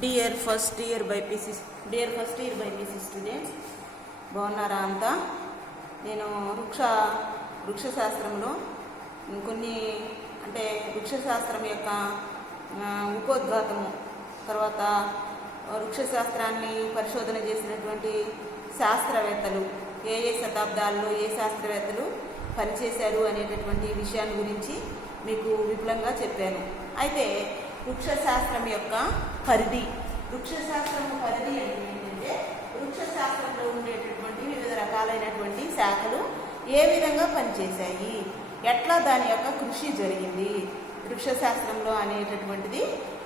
Dear first year BiPC students, బాగున్నారా అంతా? నేను వృక్షశాస్త్రంలో కొన్ని అంటే వృక్షశాస్త్రం యొక్క ఉపోద్ఘాతము, తర్వాత వృక్షశాస్త్రాన్ని పరిశోధన చేసినటువంటి శాస్త్రవేత్తలు ఏ శతాబ్దాల్లో ఏ శాస్త్రవేత్తలు పనిచేశారు అనేటటువంటి విషయాన్ని గురించి మీకు విపులంగా చెప్పాను. అయితే వృక్షశాస్త్రం యొక్క పరిధి, వృక్షశాస్త్రము పరిధి ఏంటంటే వృక్షశాస్త్రంలో ఉండేటటువంటి వివిధ రకాలైనటువంటి శాఖలు ఏ విధంగా పనిచేశాయి, ఎట్లా దాని యొక్క కృషి జరిగింది వృక్షశాస్త్రంలో అనేటటువంటిది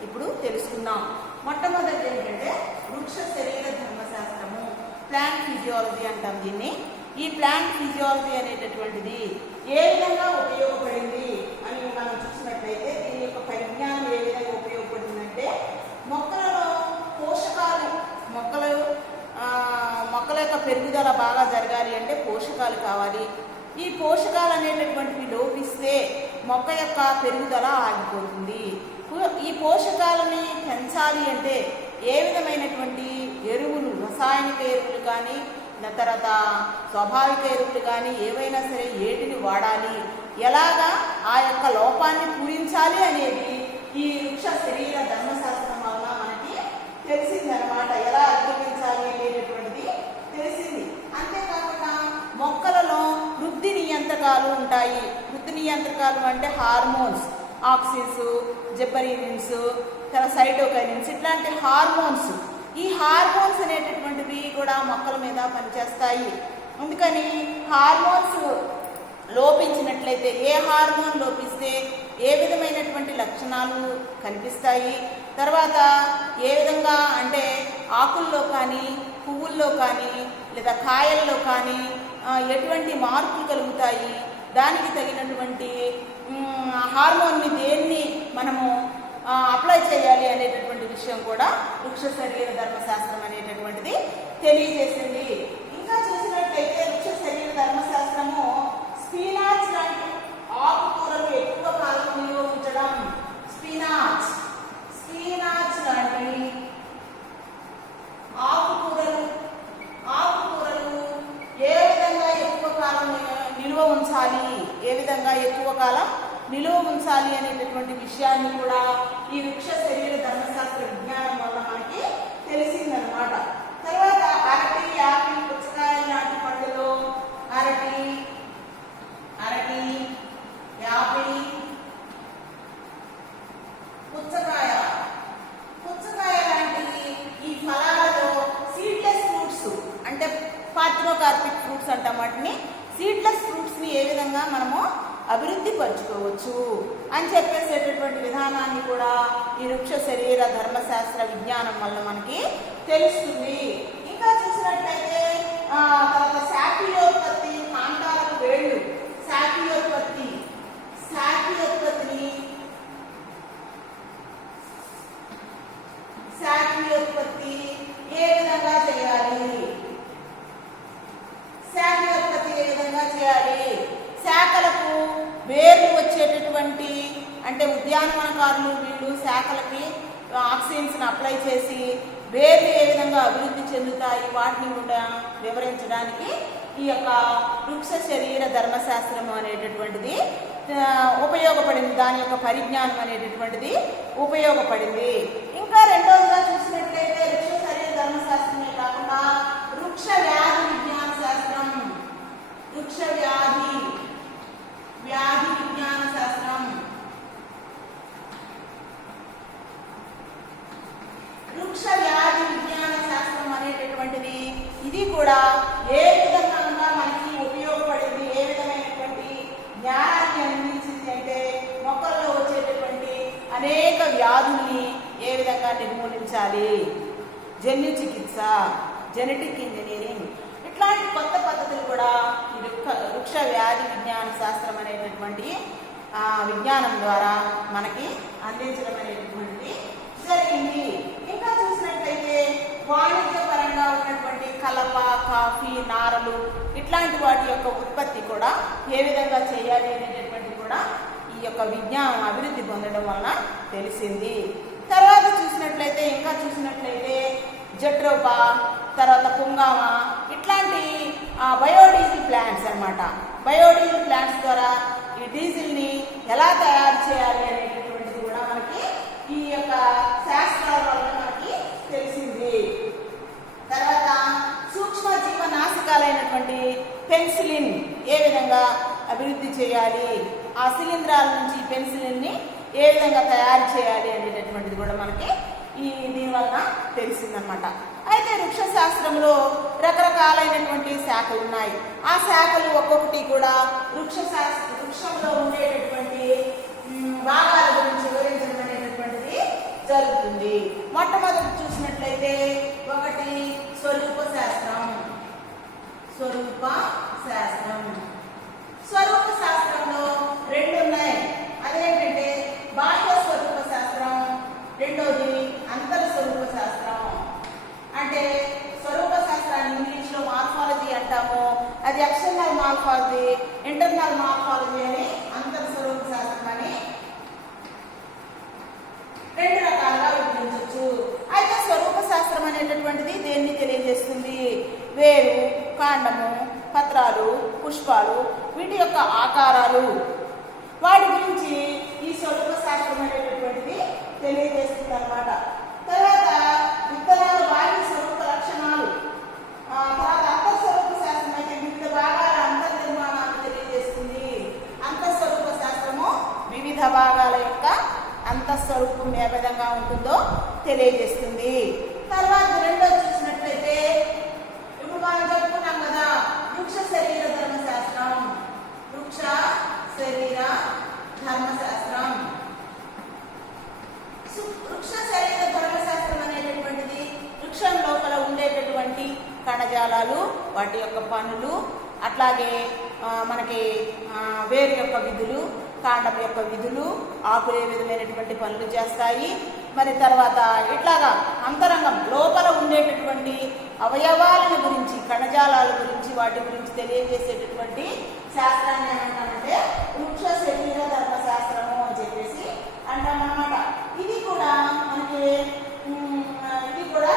ఇప్పుడు తెలుసుకుందాం. మొట్టమొదటి ఏంటంటే వృక్ష శరీర ధర్మశాస్త్రము, ప్లాంట్ ఫిజియాలజీ అంటాం దీన్ని. ఈ ప్లాంట్ ఫిజియాలజీ అనేటటువంటిది ఏ విధంగా ఉపయోగపడింది అని మనం చూసినట్లయితే దీని యొక్క పరిజ్ఞానం ఏ విధంగా ఉపయోగపడిందంటే మొక్కలలో పోషకాలు, మొక్కల యొక్క పెరుగుదల బాగా జరగాలి అంటే పోషకాలు కావాలి. ఈ పోషకాలు అనేటటువంటివి లోపిస్తే మొక్క యొక్క పెరుగుదల ఆగిపోతుంది. ఈ పోషకాలని పెంచాలి అంటే ఏ విధమైనటువంటి ఎరువులు, రసాయనిక ఎరువులు కానీ తర్వాత స్వాభావిక ఎరువులు కానీ ఏవైనా సరే ఏటిని వాడాలి, ఎలాగా ఆ యొక్క లోపాన్ని పూరించాలి అనేది ఈ వృక్ష శరీర ధర్మశాస్త్రం వల్ల మనకి తెలిసిందనమాట. ఎలా అధిగమించాలి అనేటటువంటిది తెలిసింది. అంతేకాకుండా మొక్కలలో వృద్ధి నియంత్రకాలు ఉంటాయి. వృద్ధి నియంత్రకాలు అంటే హార్మోన్స్, ఆక్సిన్స్, జిబ్బరీన్స్, సైటోకైనిన్స్, ఇట్లాంటి హార్మోన్స్. ఈ హార్మోన్స్ అనేటటువంటివి కూడా మొక్కల మీద పనిచేస్తాయి. అందుకని హార్మోన్స్ లోపించినట్లయితే, ఏ హార్మోన్ లోపిస్తే ఏ విధమైనటువంటి లక్షణాలు కనిపిస్తాయి, తర్వాత ఏ విధంగా అంటే ఆకుల్లో కానీ పువ్వుల్లో కానీ లేదా కాయల్లో కానీ ఎటువంటి మార్పులు కలుగుతాయి, దానికి తగినటువంటి హార్మోన్ని దేన్ని మనము అప్లై చేయాలి అనేటటువంటి విషయం కూడా వృక్ష శరీర ధర్మశాస్త్రం అనేటటువంటిది తెలియజేసింది. ఇంకా చూసినట్లయితే వృక్ష శరీర ధర్మశాస్త్రము స్పీనాచ్ లాంటి ఆకుకూరలు ఎక్కువ కాలం నిల్వ ఉంచడం, స్పీనాచ్ లాంటి ఆకుకూరలు ఏ విధంగా ఎక్కువ కాలం నిల్వ ఉంచాలి, ఏ విధంగా ఎక్కువ కాలం నిలువ ఉంచాలి అనేటటువంటి విషయాన్ని కూడా ఈ వృక్ష శరీర ధర్మశాస్త్ర విజ్ఞానం వల్ల మనకి తెలిసిందనమాట. తర్వాత అరటి, యాపిల్, పుచ్చకాయ లాంటి పండ్లలో అరటి, యాపిల్, పుచ్చకాయ లాంటి ఈ ఫలాలలో సీడ్లెస్ ఫ్రూట్స్ అంటే పార్థెనోకార్పిక్ ఫ్రూట్స్ అంటాం. వాటిని సీడ్లెస్ ఫ్రూట్స్ ని ఏ విధంగా మనము అభివృద్ధి పరచుకోవచ్చు అని చెప్పేసేటటువంటి విధానాన్ని కూడా ఈ వృక్ష శరీర ధర్మశాస్త్ర విజ్ఞానం వల్ల మనకి తెలుస్తుంది. ఇంకా చూసినట్లయితే తర్వాత శాఖీయోత్పత్తి, కాండాలకు వేళ్ళు, శాఖీయోత్పత్తిని ఏ విధంగా చేయాలి, శాఖలకు వేర్లు వచ్చేటటువంటి అంటే ఉద్యానవనకారులు వీళ్ళు శాఖలకి ఆక్సిజన్స్ అప్లై చేసి వేర్లు ఏ విధంగా అభివృద్ధి చెందుతాయి వాటిని కూడా వివరించడానికి ఈ యొక్క వృక్ష శరీర ధర్మశాస్త్రం అనేటటువంటిది ఉపయోగపడింది. దాని యొక్క పరిజ్ఞానం అనేటటువంటిది ఉపయోగపడింది. ఇంకా రెండవదిగా చూసినట్లయితే వృక్ష శరీర ధర్మశాస్త్రమే కాకుండా వృక్ష వ్యాధి విజ్ఞాన శాస్త్రం, వృక్ష వ్యాధి విజ్ఞాన శాస్త్రం, వృక్ష వ్యాధి విజ్ఞాన శాస్త్రం అనేటటువంటిది ఇది కూడా ఏ విధంగా మనకి ఉపయోగపడింది, ఏ విధమైనటువంటి జ్ఞానాన్ని అందించింది అంటే మొక్కల్లో వచ్చేటటువంటి అనేక వ్యాధుల్ని ఏ విధంగా నిర్మూలించాలి, జన్యు చికిత్స, జెనెటిక్ ఇంజనీరింగ్, ఇట్లాంటి కొత్త పద్ధతులు కూడా ఈ వృక్ష వ్యాధి విజ్ఞాన శాస్త్రం అనేటటువంటి విజ్ఞానం ద్వారా మనకి అందించడం అనేటటువంటి జరిగింది. ఇంకా చూసినట్లయితే వాణిజ్యపరంగా ఉన్నటువంటి కలప, కాఫీ, నారలు ఇట్లాంటి వాటి యొక్క ఉత్పత్తి కూడా ఏ విధంగా చేయాలి అనేటటువంటి కూడా ఈ యొక్క విజ్ఞానం అభివృద్ధి పొందడం వలన తెలిసింది. తర్వాత చూసినట్లయితే ఇంకా జట్రోపా, తర్వాత పుంగామ, ఇట్లాంటి బయోడీజిల్ ప్లాంట్స్ అన్నమాట. బయోడీజిల్ ప్లాంట్స్ ద్వారా ఈ డీజిల్ని ఎలా తయారు చేయాలి అనేటటువంటిది కూడా మనకి ఈ యొక్క శాస్త్రాల వల్ల మనకి తెలిసింది. తర్వాత సూక్ష్మ జీవనాశకాలైనటువంటి పెన్సిలిన్ ఏ విధంగా అభివృద్ధి చేయాలి, ఆ శిలీంధ్రాల నుంచి పెన్సిలిన్ని ఏ విధంగా తయారు చేయాలి అనేటటువంటిది కూడా మనకి దీనివల్ల తెలిసిందనమాట. అయితే వృక్ష శాస్త్రంలో రకరకాలైనటువంటి శాఖలు ఉన్నాయి. ఆ శాఖలు ఒక్కొక్కటి కూడా వృక్షంలో ఉండేటటువంటి భాగాల గురించి వివరించడం అనేటటువంటిది జరుగుతుంది. మొట్టమొదటి చూసినట్లయితే ఒకటి స్వరూప శాస్త్రం. స్వరూప శాస్త్రం స్వరూప శాస్త్రంలో రెండు ఉన్నాయి. అదేంటంటే బాహ్య స్వరూప శాస్త్రం, రెండోది అంతర స్వరూప శాస్త్రం. అంటే స్వరూప శాస్త్రాన్ని ఇంగ్లీష్లో మార్ఫాలజీ అంటాము. అది ఎక్స్టర్నల్ మార్ఫాలజీ, ఇంటర్నల్ మార్ఫాలజీ అని అంతర స్వరూప శాస్త్రం అని రెండు రకాలుగా విభజించవచ్చు. అయితే స్వరూప శాస్త్రం అనేటటువంటిది దేన్ని తెలియజేస్తుంది? వేరు, కాండము, పత్రాలు, పుష్పాలు, వీటి యొక్క ఆకారాలు, వాటి గురించి ఈ స్వరూప శాస్త్రం అనేటటువంటిది తెలియజేస్తుంది అన్నమాట. తర్వాత విత్తనాలు వాటి స్వరూప లక్షణాలు, తర్వాత అంతఃస్వరూప శాస్త్రం అయితే వివిధ భాగాల అంతర్నిర్మాణాలు తెలియజేస్తుంది. అంతఃస్వరూప శాస్త్రము వివిధ భాగాల యొక్క అంతఃస్వరూపం ఏ విధంగా ఉంటుందో తెలియజేస్తుంది. తర్వాత రెండో చూసినట్లయితే ఇప్పుడు మనం చెప్పుకున్నాం కదా వృక్ష శరీర ధర్మశాస్త్రం. వృక్ష శరీర ధర్మశాస్త్రం వృక్ష శరీర ధర్మశాస్త్రం అనేటటువంటిది వృక్షం లోపల ఉండేటటువంటి కణజాలాలు, వాటి యొక్క పనులు, అట్లాగే మనకి వేరు యొక్క విధులు, కాండం యొక్క విధులు, ఆకులు ఏ విధమైనటువంటి పనులు చేస్తాయి, మరి తర్వాత ఇట్లాగా అంతరంగం లోపల ఉండేటటువంటి అవయవాలను గురించి, కణజాలాల గురించి, వాటి గురించి తెలియజేసేటటువంటి శాస్త్రాన్ని ఏమంటామంటే వృక్ష శరీర ధర్మశాస్త్రము అని చెప్పేసి అంటామన్నమాట. ఇది కూడా మనకి ఇది కూడా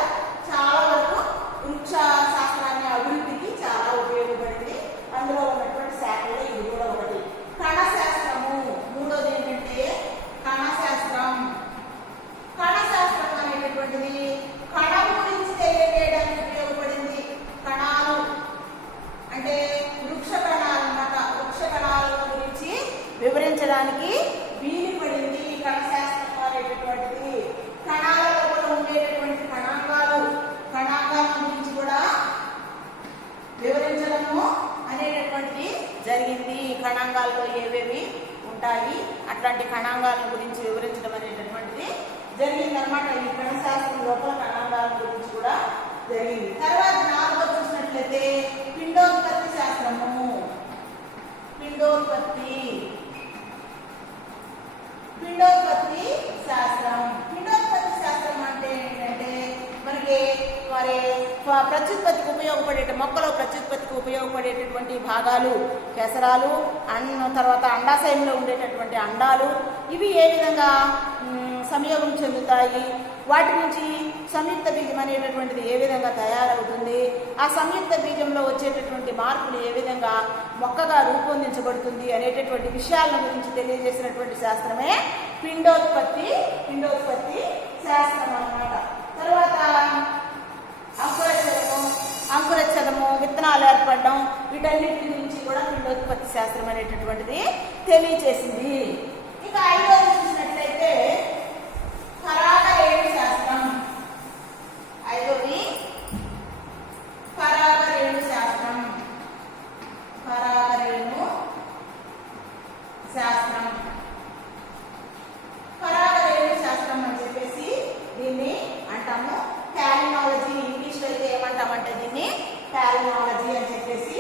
చాలా వరకు వృక్ష శాస్త్రాన్ని అభివృద్ధికి చాలా ఉపయోగపడింది. అందులో ఉన్నటువంటి శాఖలో ఇది కూడా ఒకటి. కణశాస్త్రము మూడోది ఏంటంటే కణశాస్త్రం. కణశాస్త్రం అనేటటువంటిది కణం గురించి తెలియజేయడానికి ఉపయోగపడింది. కణాలు అంటే వృక్ష కణాలు అన్నమాట. వృక్ష కణాల గురించి వివరించడానికి వీలు పడింది కణశాస్త్రం అనేటటువంటిది. కణాల లోపల ఉండేటటువంటి కణాంగాల గురించి కూడా వివరించడము అనేటటువంటిది జరిగింది. కణాంగాల్లో ఏవేవి ఉంటాయి, అట్లాంటి కణాంగాల గురించి వివరించడం అనేటటువంటిది జరిగింది అనమాట. ఈ కణశాస్త్రం లోపల కణాంగాల గురించి కూడా జరిగింది. తర్వాత నాలుగో చూసినట్లయితే పిండోత్పత్తి శాస్త్రము. పిండోత్పత్తి శాస్త్రం. పిండోత్పత్తి శాస్త్రం అంటే ఏంటంటే మనకి మరి ప్రత్యుత్పత్తికి ఉపయోగపడే మొక్కలో ప్రత్యుత్పత్తికి ఉపయోగపడేటటువంటి భాగాలు, కేసరాలు, తర్వాత అండాశయంలో ఉండేటటువంటి అండాలు, ఇవి ఏ విధంగా సంయోగం చెందుతాయి, వాటి నుంచి సంయుక్త బీజం అనేటటువంటిది ఏ విధంగా తయారవుతుంది, ఆ సంయుక్త బీజంలో వచ్చేటటువంటి మార్పులు ఏ విధంగా మొక్కగా రూపొందించబడుతుంది అనేటటువంటి విషయాల గురించి తెలియజేసినటువంటి శాస్త్రమే పిండోత్పత్తి శాస్త్రం అన్నమాట. తర్వాత అంకురచ్చదము, విత్తనాలు ఏర్పడడం, వీటన్నిటి గురించి కూడా పిండోత్పత్తి శాస్త్రం అనేటటువంటిది తెలియజేసింది. ఇక ఐదోది చూసినట్లయితే పరాగరేణు శాస్త్రం. ఐదోది పరాగరేణు శాస్త్రం. పరాగరేణు శాస్త్రం పరాగరేణు శాస్త్రం అని చెప్పేసి దీన్ని అంటాము. ప్యాలినాలజీ, ఇంగ్లీష్లో అయితే ఏమంటామంటే దీన్ని ప్యాలినాలజీ అని చెప్పేసి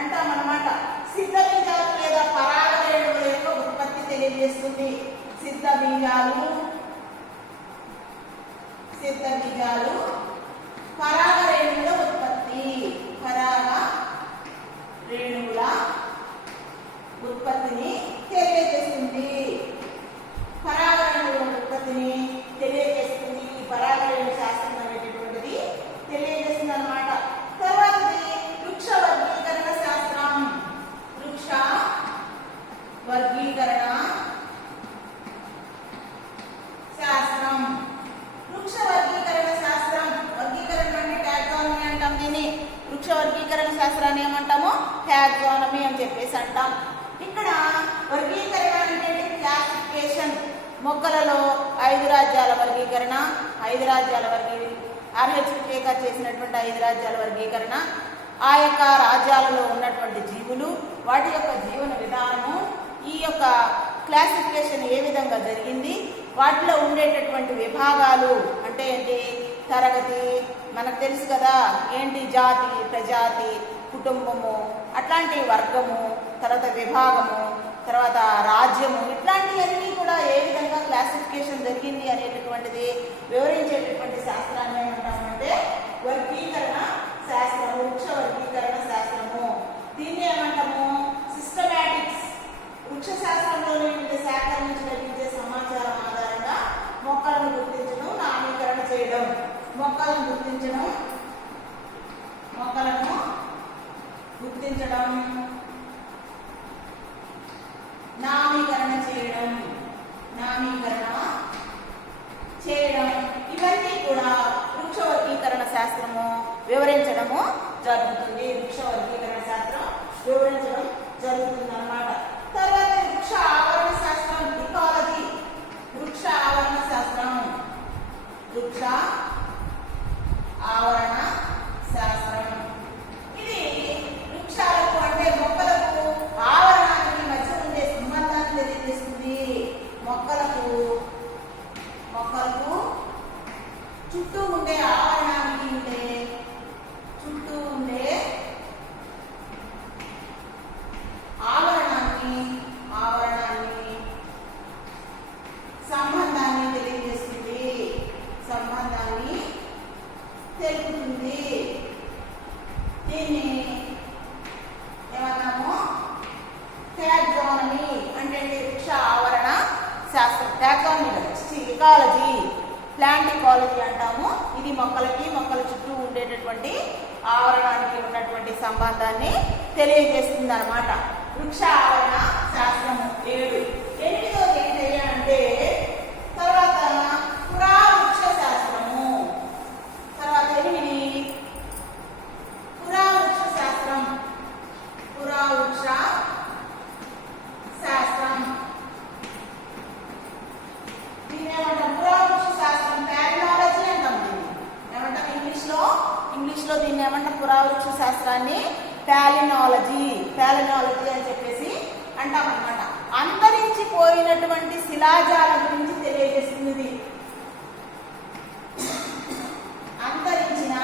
అంటామన్నమాట. సిద్ధ బీజాలు లేదా పరాగరేణువుల యొక్క ఉత్పత్తి తెలియజేస్తుంది. సిద్ధ బీజాలు పరాగరేణువుల ఉత్పత్తి. పరాగరేణువుల ఉత్పత్తిని తెలియజేస్తుంది. పరాగరేణువుల ఉత్పత్తిని తెలియజేస్తుంది. పరాగరేణు శాస్త్రం అనేటటువంటిది టాక్సానమీ అని చెప్పేసి అంటాం. ఇక్కడ వర్గీకరణ అంటే క్లాసిఫికేషన్. మొక్కలలో 5 రాజ్యాల వర్గీకరణ, 5 రాజ్యాల RHK చేసినటువంటి 5 రాజ్యాల వర్గీకరణ, ఆ యొక్క రాజ్యాలలో ఉన్నటువంటి జీవులు, వాటి యొక్క జీవన విధానము, ఈ యొక్క క్లాసిఫికేషన్ ఏ విధంగా జరిగింది, వాటిలో ఉండేటటువంటి విభాగాలు అంటే ఏంటి, తరగతి, మనకు తెలుసు కదా ఏంటి, జాతి, ప్రజాతి, కుటుంబము, అట్లాంటి వర్గము, తర్వాత విభాగము, తర్వాత రాజ్యము, ఇట్లాంటివన్నీ కూడా ఏ విధంగా క్లాసిఫికేషన్ జరిగింది అనేటటువంటిది వివరించేటటువంటి శాస్త్రాన్ని ఏమంటామంటే వర్గీకరణ శాస్త్రము, వృక్ష వర్గీకరణ శాస్త్రము. దీన్ని ఏమంటాము సిస్టమాటిక్స్. వృక్ష శాస్త్రంలోని శాఖల నుంచి లభించే సమాచారం ఆధారంగా మొక్కలను గుర్తించడం, నామీకరణ చేయడం. మొక్కలను గుర్తించడం, నామీకరణ చేయడం, ఇవన్నీ కూడా వృక్ష వర్గీకరణ శాస్త్రము వివరించడము జరుగుతుంది. వృక్ష వర్గీకరణ శాస్త్రం వివరించడం జరుగుతుంది అన్నమాట. తర్వాత వృక్ష ఆవరణ శాస్త్రం, ఇకాలజీ. వృక్ష ఆవరణ శాస్త్రం, వృక్ష ఆవరణ శాస్త్రం. ఇది వృక్షాలకు అంటే మొక్కలకు ఆవరణానికి మధ్య ఉండే సంబంధాన్ని తెలియజేస్తుంది. మొక్కలకు చుట్టూ ఉండే ఆవరణానికి ఆవరణాన్ని సంబంధాన్ని తెలియజేస్తుంది, సంబంధాన్ని తెలుపుతుంది. దీన్ని ఏమన్నాము టాక్సానమీ అంటే వృక్ష ఆవరణ శాస్త్రం. టాక్సానమీ ఇకాలజీ, ప్లాంట్ ఇకాలజీ అంటాము. ఇది మొక్కల చుట్టూ ఉండేటటువంటి ఆవరణానికి ఉన్నటువంటి సంబంధాన్ని తెలియజేస్తుంది అన్నమాట. వృక్ష ఆవరణ శాస్త్రము 7. 8వది ఏంటయ్యా అంటే తర్వాత పురావృక్ష శాస్త్రము. తర్వాత 8 పురావృక్ష శాస్త్రం. పురావృక్ష శాస్త్రం దీన్ని ఏమంటాం, పురావృక్ష శాస్త్రం ప్యాలినాలజీ అంటాం. దీన్ని ఏమంటాం ఇంగ్లీష్లో దీన్ని ఏమంటాం, పురావృక్ష శాస్త్రాన్ని ప్యాలినాలజీ అని చెప్పేసి అంటాం అన్నమాట. అంతరించిపోయినటువంటి శిలాజాల గురించి తెలియజేస్తుంది. అంతరించిన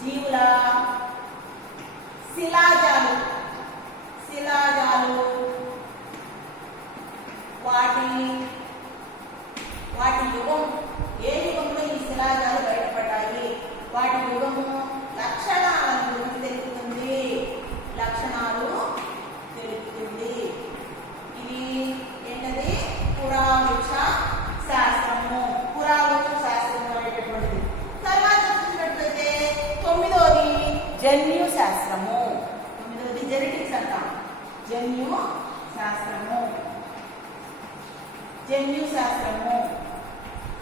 జీవుల శిలాజాలు వాటి యుగం, ఏ యుగంలో ఈ శిలాజాలు బయటపడ్డాయి, వాటి యుగము, లక్షణాల గురించి తెలుపుతుంది. ఇది ఏంటది పురావృక్ష శాస్త్రము. పురావృక్ష శాస్త్రము అనేటటువంటిది. తర్వాత చూసినట్లయితే 9వది జన్యు శాస్త్రము. 9వది జెనెటిక్స్ అంటాం. జన్యు శాస్త్రము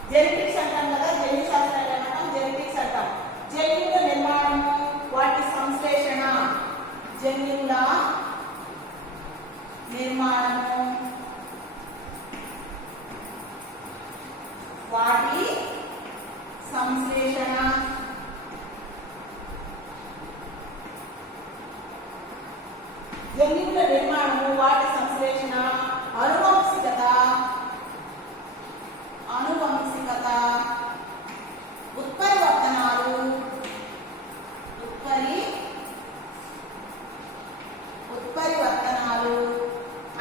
జెనెటిక్స్ అంటాం కదా. జన్యు శాస్త్రాలు ఏమంటాం, జెనెటిక్స్ అంటాం. జన్యువుల నిర్మాణము, వాటి సంశ్లేషణ, జన్యువుల నిర్మాణము, వాటి సంశ్లేషణ, జన్యువుల నిర్మాణము, వాటి సంశ్లేషణ, అనువంశికత, ఉత్పరివర్తనాలు,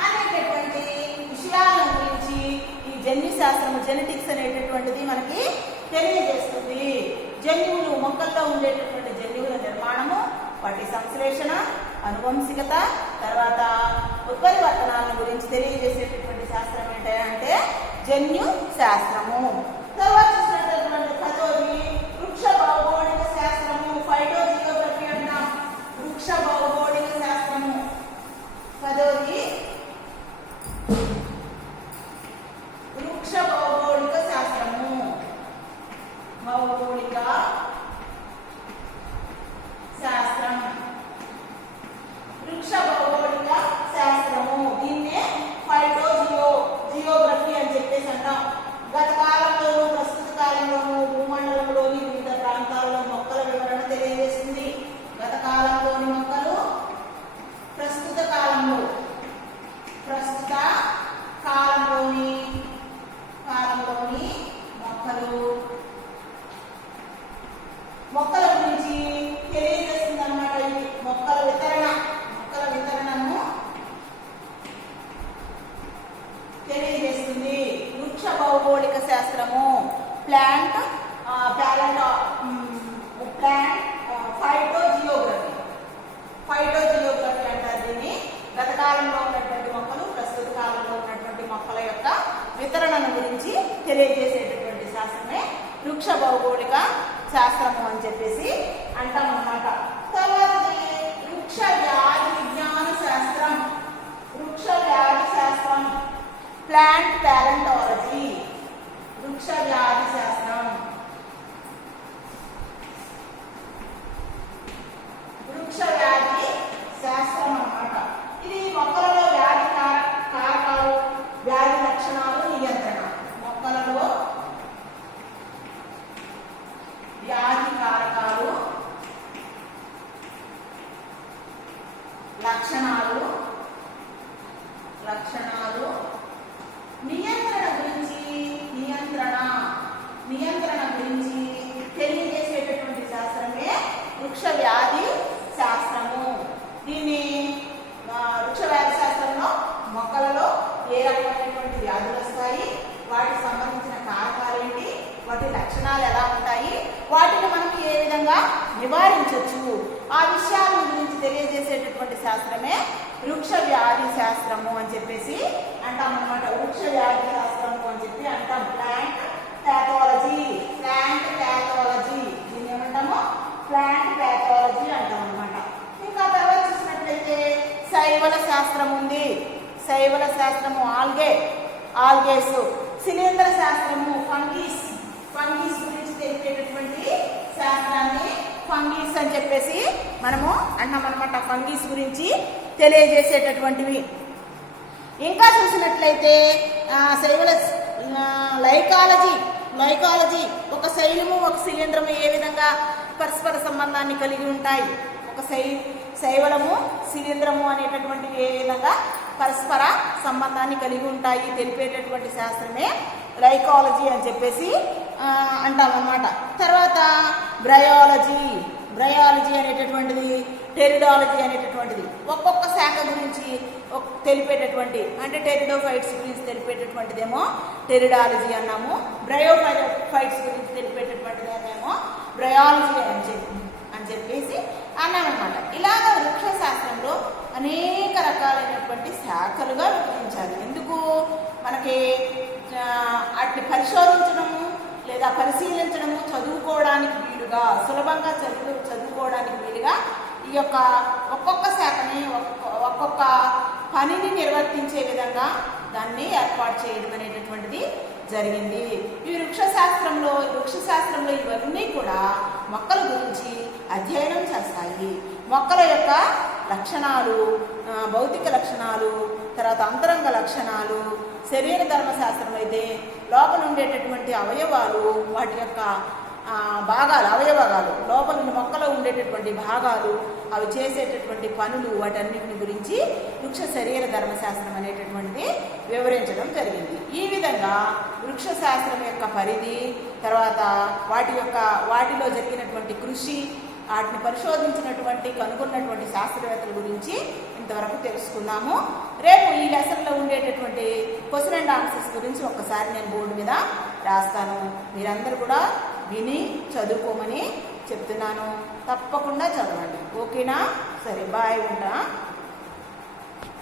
అనేటటువంటి విషయాల గురించి ఈ జన్యు శాస్త్రము, జెనెటిక్స్ అనేటటువంటిది మనకి తెలియజేస్తుంది. జన్యువులు, మొక్కల్లో ఉండేటటువంటి జన్యువుల నిర్మాణము, వాటి సంశ్లేషణ, అనువంశికత, తర్వాత ఉత్పరివర్తనాల గురించి తెలియజేసేటటువంటి శాస్త్రం ఏంటంటే జన్యు శాస్త్రము. తర్వాత చూసినటువంటి 10వది వృక్ష భౌగోళిక శాస్త్రము, ఫైటోజియోగ్రఫీ అంటాం. వృక్ష భౌగోళిక శాస్త్రము 10వది వృక్ష భౌగోళిక శాస్త్రము. భౌగోళిక శాస్త్రం ప్లాంట్ ఫైటోజియోగ్రఫీ. ఫైటోజియోగ్రఫీ అంటారు దీన్ని. గత కాలంలో ఉన్నటువంటి మొక్కలు, ప్రస్తుత కాలంలో ఉన్నటువంటి మొక్కల యొక్క వితరణను గురించి తెలియజేసేటటువంటి శాస్త్రమే వృక్ష భౌగోళిక శాస్త్రము అని చెప్పేసి అంటాం అన్నమాట. తర్వాత వృక్ష వ్యాధి విజ్ఞాన శాస్త్రం, వృక్ష వ్యాధి శాస్త్రం, ప్లాంట్ ప్యాలెంటాలజీ, వృక్ష వ్యాధి శాస్త్రం, వృక్ష వ్యాధి శాస్త్రం అన్నమాట. ఇది మొక్కలలో వ్యాధి కారకాలు, వ్యాధి లక్షణాలు నియంత్రణ. మొక్కలలో వ్యాధి కారకాలు, లక్షణాలు నియంత్రణ గురించి తెలియజేసేటటువంటి శాస్త్రమే వృక్ష వ్యాధి శాస్త్రము. దీన్ని వృక్ష వ్యాధి శాస్త్రంలో మొక్కలలో ఏ రకమైనటువంటి వ్యాధులు వస్తాయి, వాటికి సంబంధించిన కారకాలు ఏంటి, వాటి లక్షణాలు ఎలా ఉంటాయి, వాటిని మనం ఏ విధంగా నివారించవచ్చు, ఆ విషయాల గురించి తెలియజేసేటటువంటి శాస్త్రమే వృక్ష వ్యాధి శాస్త్రము అని చెప్పేసి అంటాం అన్నమాట. వృక్ష వ్యాధి శాస్త్రము అని చెప్పి అంటాం. ప్లాంట్ ప్యాథాలజీ, ప్లాంట్ ప్యాథాలజీ, దీన్ని ఏమంటాము? ప్లాంట్ ప్యాథాలజీ అంటాం అన్నమాట. ఇంకా తర్వాత చూసినట్లయితే శైవల శాస్త్రం ఉంది. శైవల శాస్త్రము ఆల్గేస్, శిలీంద్ర శాస్త్రము ఫంగీస్ గురించి తెలిపేటటువంటి శాస్త్రాన్ని ఫంగీస్ అని చెప్పేసి మనము అన్నాం అనమాట. ఫంగీస్ గురించి తెలియజేసేటటువంటివి. ఇంకా చూసినట్లయితే శైవల లైకాలజీ, ఒక శైలము ఒక శిలీంద్రము ఏ విధంగా పరస్పర సంబంధాన్ని కలిగి ఉంటాయి, ఒక శైవలము శిలీంద్రము అనేటటువంటివి ఏ విధంగా పరస్పర సంబంధాన్ని కలిగి ఉంటాయి తెలిపేటటువంటి శాస్త్రమే లైకాలజీ అని చెప్పేసి అంటాం అన్నమాట. తర్వాత బ్రయాలజీ అనేటటువంటిది, టెరిడాలజీ అనేటటువంటిది ఒక్కొక్క శాఖ గురించి తెలిపేటటువంటి, అంటే టెరిడోఫైట్స్ గురించి తెలిపేటటువంటిదేమో టెరిడాలజీ అన్నాము, బ్రయోఫైట్స్ గురించి తెలిపేటటువంటిదేమో బ్రయాలజీ అని చెప్పేసి అన్నామన్నమాట. ఇలాగ వృక్ష శాస్త్రంలో అనేక రకాలైనటువంటి శాఖలుగా విభజించాలి. ఎందుకు? మనకి వాటిని పరిశోధించడము లేదా పరిశీలించడము, చదువుకోవడానికి వీలుగా, సులభంగా చదువుకోవడానికి వీలుగా ఈ యొక్క ఒక్కొక్క శాఖని ఒక్కొక్క పనిని నిర్వర్తించే విధంగా దాన్ని ఏర్పాటు చేయడం అనేటటువంటిది జరిగింది. ఈ వృక్ష శాస్త్రంలో ఇవన్నీ కూడా మొక్కల గురించి అధ్యయనం చేస్తాయి. మొక్కల యొక్క లక్షణాలు, భౌతిక లక్షణాలు, తర్వాత అంతరంగ లక్షణాలు, శరీర ధర్మశాస్త్రం అయితే లోపల ఉండేటటువంటి అవయవాలు, వాటి యొక్క అవయవాలు, లోపల మొక్కలో ఉండేటటువంటి భాగాలు, అవి చేసేటటువంటి పనులు, వాటన్నిటిని గురించి వృక్ష శరీర ధర్మశాస్త్రం అనేటటువంటిది వివరించడం జరిగింది. ఈ విధంగా వృక్ష శాస్త్రం యొక్క పరిధి, తర్వాత వాటిలో జరిగినటువంటి కృషి, వాటిని పరిశోధించినటువంటి కనుగొన్నటువంటి శాస్త్రవేత్తల గురించి ఇంతవరకు తెలుసుకున్నాము. రేపు ఈ లెసన్లో ఉండేటటువంటి క్వశ్చన్ అండ్ ఆన్సర్స్ గురించి ఒక్కసారి నేను బోర్డు మీద రాస్తాను. మీరందరూ కూడా విని చదువుకోమని చెప్తున్నాను. తప్పకుండా చదవండి. ఓకేనా? సరే, బాయ్, ఉంటా.